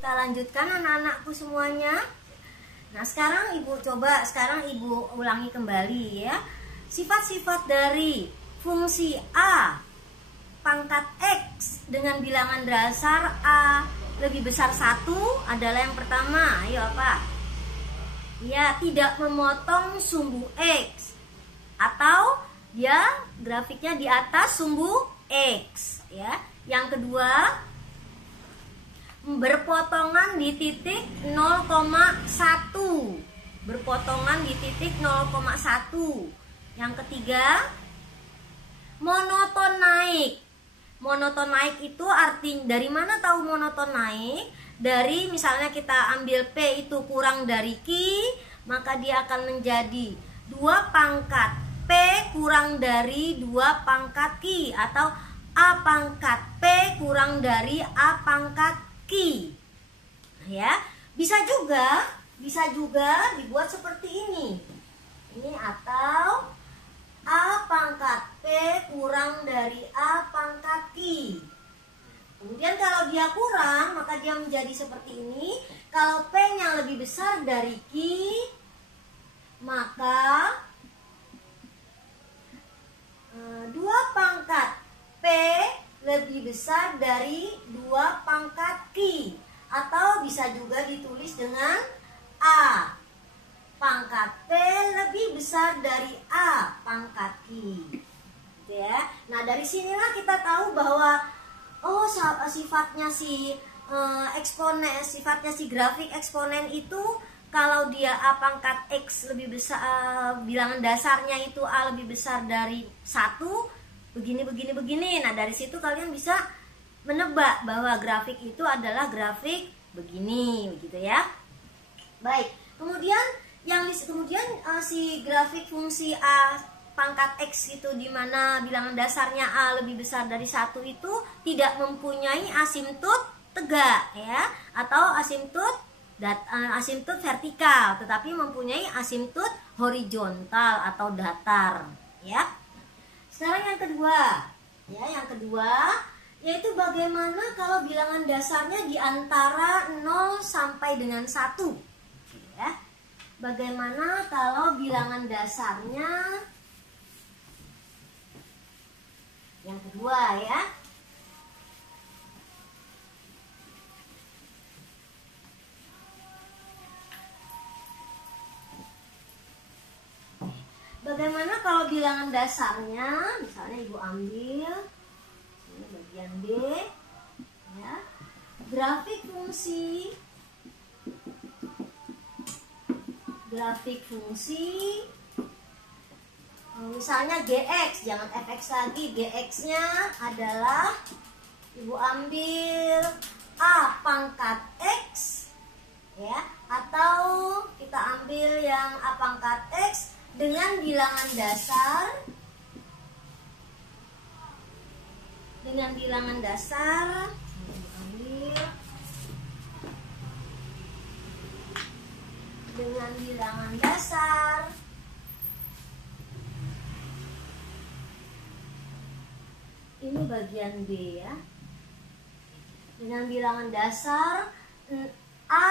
kita lanjutkan anak-anakku semuanya. Nah, sekarang Ibu ulangi kembali ya. Sifat-sifat dari fungsi A pangkat X dengan bilangan dasar A lebih besar 1 adalah yang pertama. Ayo apa? Ya, tidak memotong sumbu X, atau dia grafiknya di atas sumbu X ya. Yang kedua, berpotongan di titik 0,1. Berpotongan di titik 0,1. Yang ketiga, monoton naik. Monoton naik itu artinya dari mana tahu monoton naik? Dari misalnya kita ambil P itu kurang dari Q, maka dia akan menjadi 2 pangkat P kurang dari 2 pangkat Q, atau A pangkat P kurang dari A pangkat Q. Ya, bisa juga dibuat seperti ini. Ini atau A pangkat P kurang dari A pangkat Q. Kemudian kalau dia kurang, maka dia menjadi seperti ini. Kalau P-nya lebih besar dari Q, maka 2 pangkat P lebih besar dari 2 pangkat Q, atau bisa juga ditulis dengan A pangkat P lebih besar dari A pangkat Q. Gitu ya. Nah, dari sinilah kita tahu bahwa sifatnya si grafik eksponen itu, kalau dia A pangkat X lebih besar, bilangan dasarnya itu A lebih besar dari 1, begini. Nah, dari situ kalian bisa menebak bahwa grafik itu adalah grafik begini, begitu ya. Baik, kemudian si grafik fungsi A pangkat X itu, di mana bilangan dasarnya A lebih besar dari 1 itu tidak mempunyai asimptot tegak ya, atau asimptot vertikal, tetapi mempunyai asimptot horizontal atau datar ya. Sekarang yang kedua yaitu bagaimana kalau bilangan dasarnya di antara 0 sampai dengan 1 ya. Bagaimana kalau bilangan dasarnya yang kedua ya. Bagaimana kalau bilangan dasarnya, misalnya Ibu ambil ini bagian B ya. Grafik fungsi misalnya GX, jangan FX lagi, GX-nya adalah Ibu ambil A pangkat X ya, atau kita ambil yang A pangkat X dengan bilangan dasar ini bagian B ya, dengan bilangan dasar A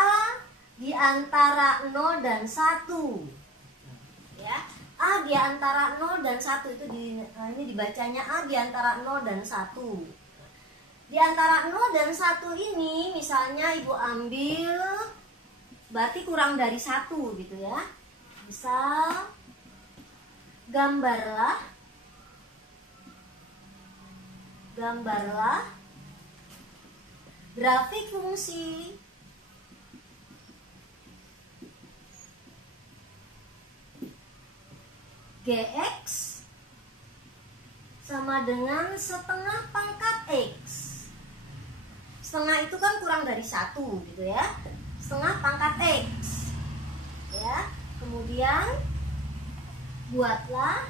di antara 0 dan 1 ya. A di antara 0 dan 1 itu ini dibacanya A di antara 0 dan 1. Di antara 0 dan 1 ini misalnya Ibu ambil berarti kurang dari 1 gitu ya. Misal gambarlah grafik fungsi GX sama dengan setengah pangkat X. Setengah itu kan kurang dari 1 gitu ya. Setengah pangkat X ya. Kemudian buatlah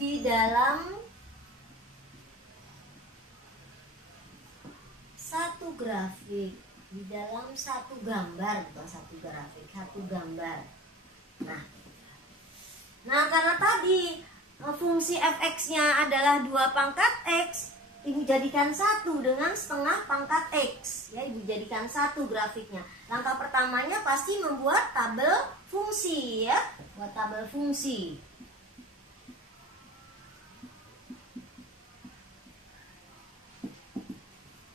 di dalam satu grafik, di dalam satu gambar, bukan satu grafik, satu gambar. Nah, karena tadi fungsi fx-nya adalah 2 pangkat x, Ibu jadikan 1 dengan setengah pangkat X. Ya, Ibu jadikan 1 grafiknya. Langkah pertamanya pasti membuat tabel fungsi ya. Buat tabel fungsi.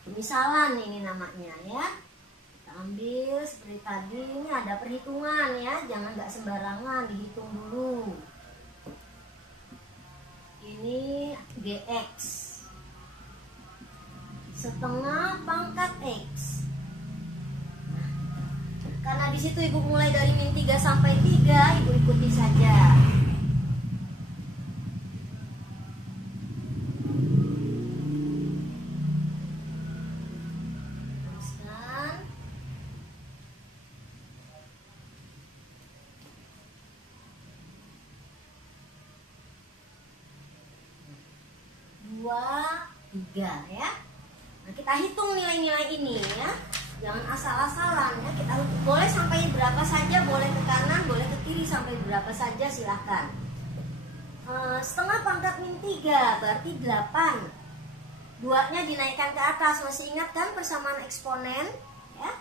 Pemisalan ini namanya ya. Kita ambil seperti tadi, ini ada perhitungan ya. Jangan nggak sembarangan, dihitung dulu. Ini GX setengah pangkat X. Nah, karena di situ Ibu mulai dari min 3 sampai 3, Ibu ikuti saja. Teruskan. Dua, 3 ya. Nah, kita hitung nilai-nilai ini ya. Jangan asal-asalan ya. Kita boleh sampai berapa saja, boleh ke kanan, boleh ke kiri sampai berapa saja silahkan. Setengah pangkat min 3 berarti 8. 2-nya dinaikkan ke atas. Masih ingat kan persamaan eksponen ya?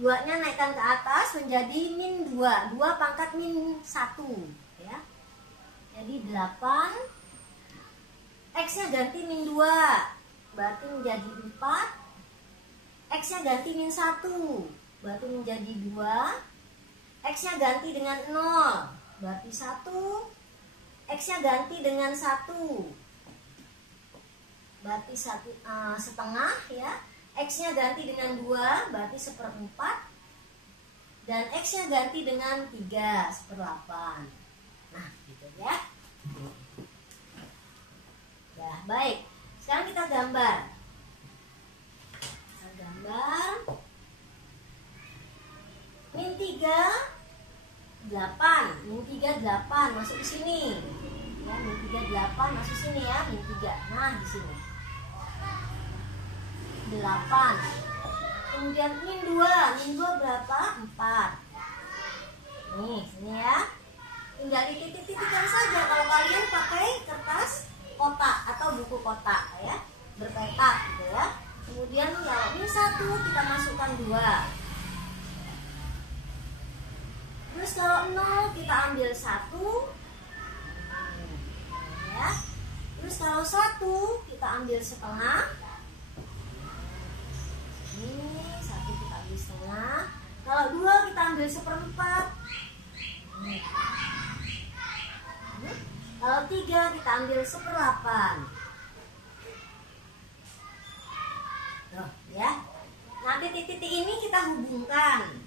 2-nya naikkan ke atas menjadi min 2. 2 pangkat min 1 ya. Jadi 8. X-nya ganti min 2 berarti menjadi 4. X-nya ganti min 1 berarti menjadi 2. X-nya ganti dengan 0 berarti 1. X-nya ganti dengan 1 berarti 1 setengah ya. X-nya ganti dengan 2 berarti 1/4. Dan X-nya ganti dengan 3 1/8. Nah gitu ya. Ya baik. Sekarang kita gambar. Kita gambar. Min 3 8. Min 3 8 masuk di sini. Ya, min 3 8 masuk sini ya, min 3. Nah, di sini. 8. Kemudian min 2. Min 2 berapa? 4. Nih, sini ya. Tinggal dititik-titikkan saja kalau kalian pakai kertas kotak atau buku kotak ya, berpetak gitu ya. Kemudian kalau min 1 kita masukkan 2. Terus kalau 0 kita ambil 1 ya. Terus kalau 1 kita ambil setengah. Ini 1 kita ambil setengah. Kalau 2 kita ambil 1/4. Kalau 3 kita ambil 1/8. Tuh, ya. Nanti titik-titik ini kita hubungkan.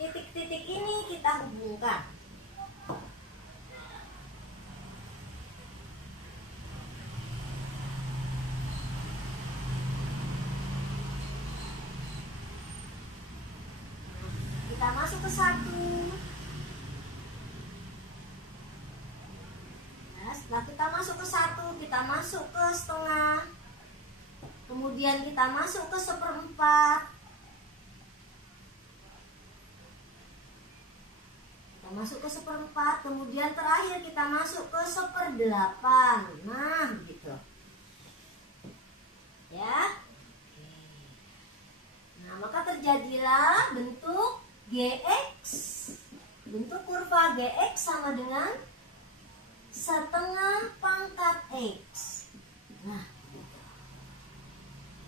Titik-titik ini kita hubungkan. Kita masuk ke 1. Nah, setelah kita masuk ke 1, kita masuk ke setengah. Kemudian kita masuk ke 1/4. Kita masuk ke 1/4. Kemudian terakhir kita masuk ke 1/8. Nah, begitu. Ya. Nah, maka terjadilah bentuk GX. Bentuk kurva GX sama dengan setengah pangkat X. Nah,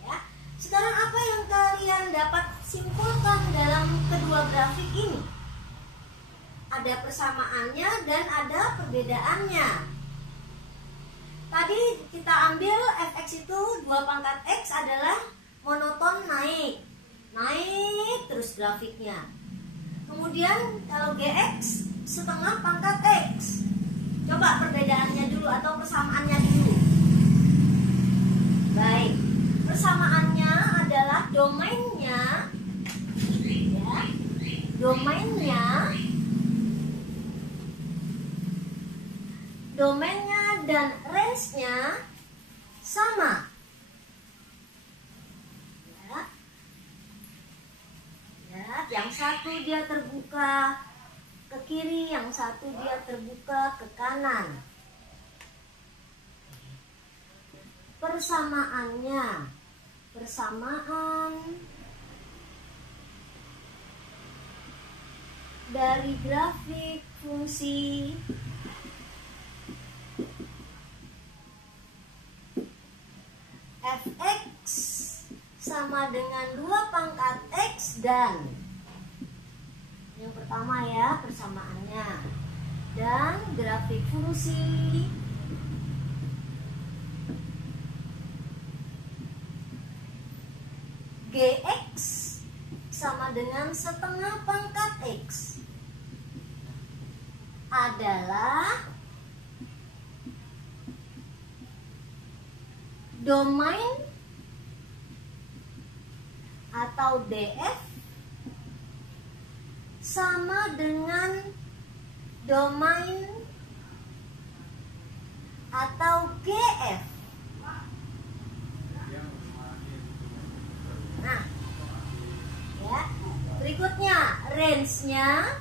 ya. Sekarang apa yang kalian dapat simpulkan dalam kedua grafik ini? Ada persamaannya dan ada perbedaannya. Tadi kita ambil fx itu 2 pangkat X adalah monoton naik. Naik terus grafiknya. Kemudian kalau GX setengah pangkat X. Coba perbedaannya dulu atau persamaannya dulu. Baik. Persamaannya adalah domainnya ya. Domainnya dan range-nya sama. Ya, yang satu dia terbuka ke kiri, yang satu dia terbuka ke kanan. Persamaannya, persamaan dari grafik fungsi f(x) sama dengan 2 pangkat x dan yang pertama ya persamaannya, dan grafik fungsi gx sama dengan setengah pangkat x adalah domain atau df sama dengan domain atau gf. Nah, ya, berikutnya range-nya,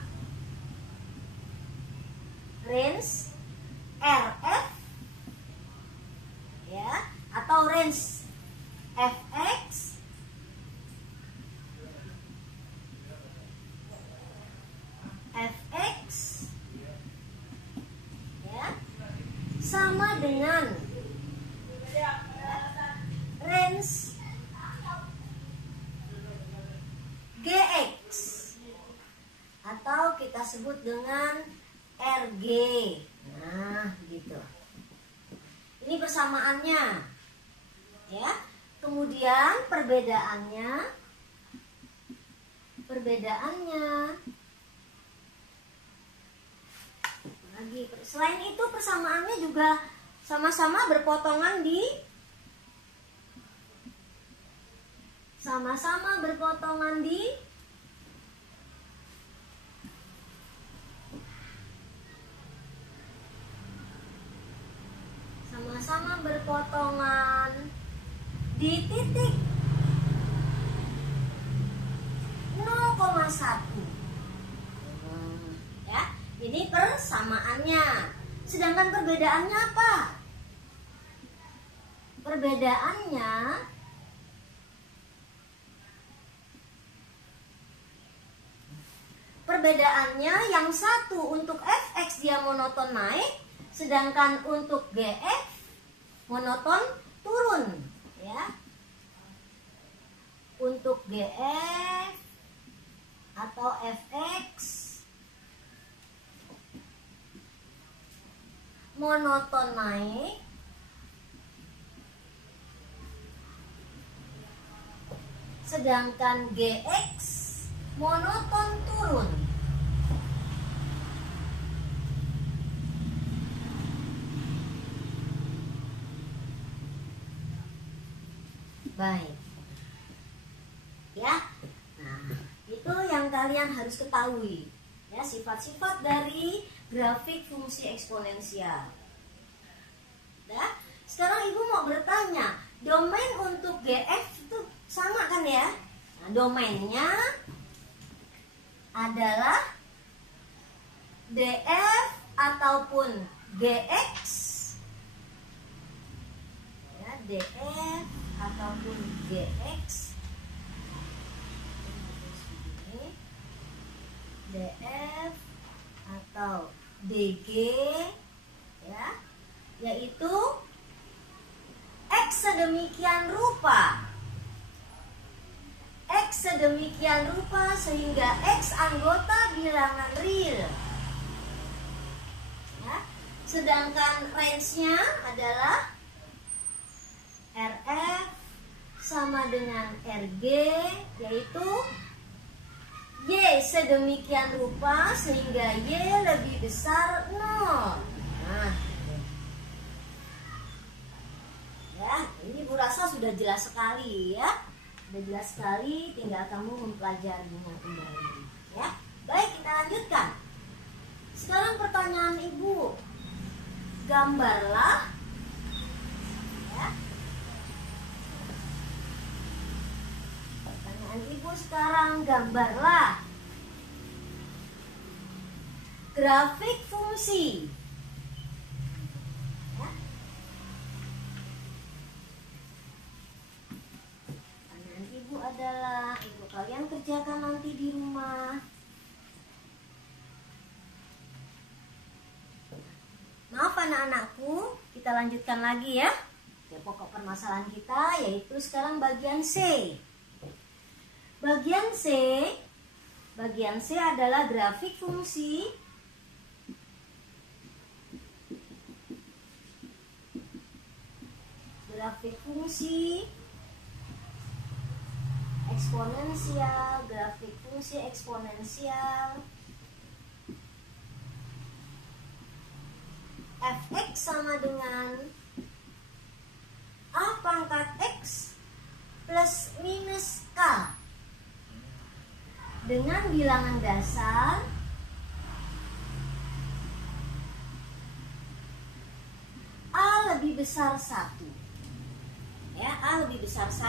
range RF ya, atau range fx ya, sama dengan range gx atau kita sebut dengan rg. Nah, gitu. Ini persamaannya ya. Kemudian perbedaannya lagi. Selain itu persamaannya juga sama-sama berpotongan di titik 0,1 ya. Ini persamaannya. Sedangkan perbedaannya apa? Perbedaannya yang satu untuk fx dia monoton naik, sedangkan untuk gf monoton turun ya. Untuk gf atau fx monoton naik, sedangkan gx monoton turun. Baik ya. Nah, itu yang kalian harus ketahui ya, sifat-sifat dari grafik fungsi eksponensial. Nah, sekarang ibu mau bertanya, domain untuk gf itu sama kan ya? Nah, domainnya adalah df ataupun gx ya, df ataupun gx, df atau dg ya, yaitu x sedemikian rupa sehingga x anggota bilangan real ya. Sedangkan range-nya adalah RF sama dengan RG, yaitu Y sedemikian rupa sehingga Y lebih besar 0. Nah, ya, ini Bu rasa sudah jelas sekali ya. Sudah jelas sekali, tinggal kamu mempelajarinya kembali ya. Baik, kita lanjutkan. Sekarang pertanyaan Ibu, gambarlah ya. Pertanyaan Ibu sekarang, gambarlah grafik fungsi. Ya. Pertanyaan ibu adalah, ibu kalian kerjakan nanti di rumah. Maaf anak-anakku, kita lanjutkan lagi ya. Oke, pokok permasalahan kita yaitu sekarang bagian C. Bagian C adalah grafik fungsi. Grafik fungsi eksponensial, grafik fungsi eksponensial. Fx sama dengan A pangkat X plus minus K dengan bilangan dasar A lebih besar 1. Ya, A lebih besar 1.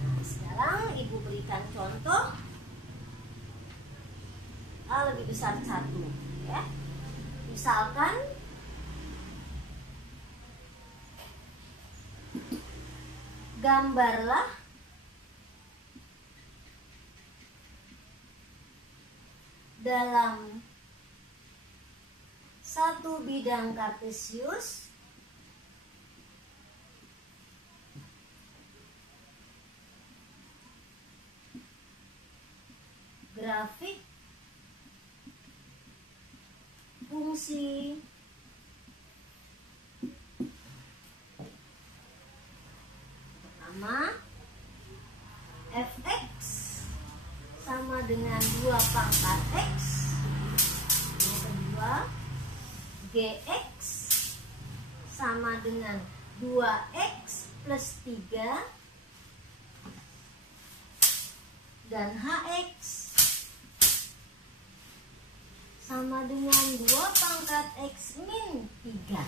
Nah, sekarang ibu berikan contoh A lebih besar 1, ya. Misalkan gambarlah dalam satu bidang kartesius grafik fungsi pertama fx sama dengan 2 pangkat x, yang kedua gx sama dengan 2x plus 3, dan hx sama dengan 2 pangkat x min 3.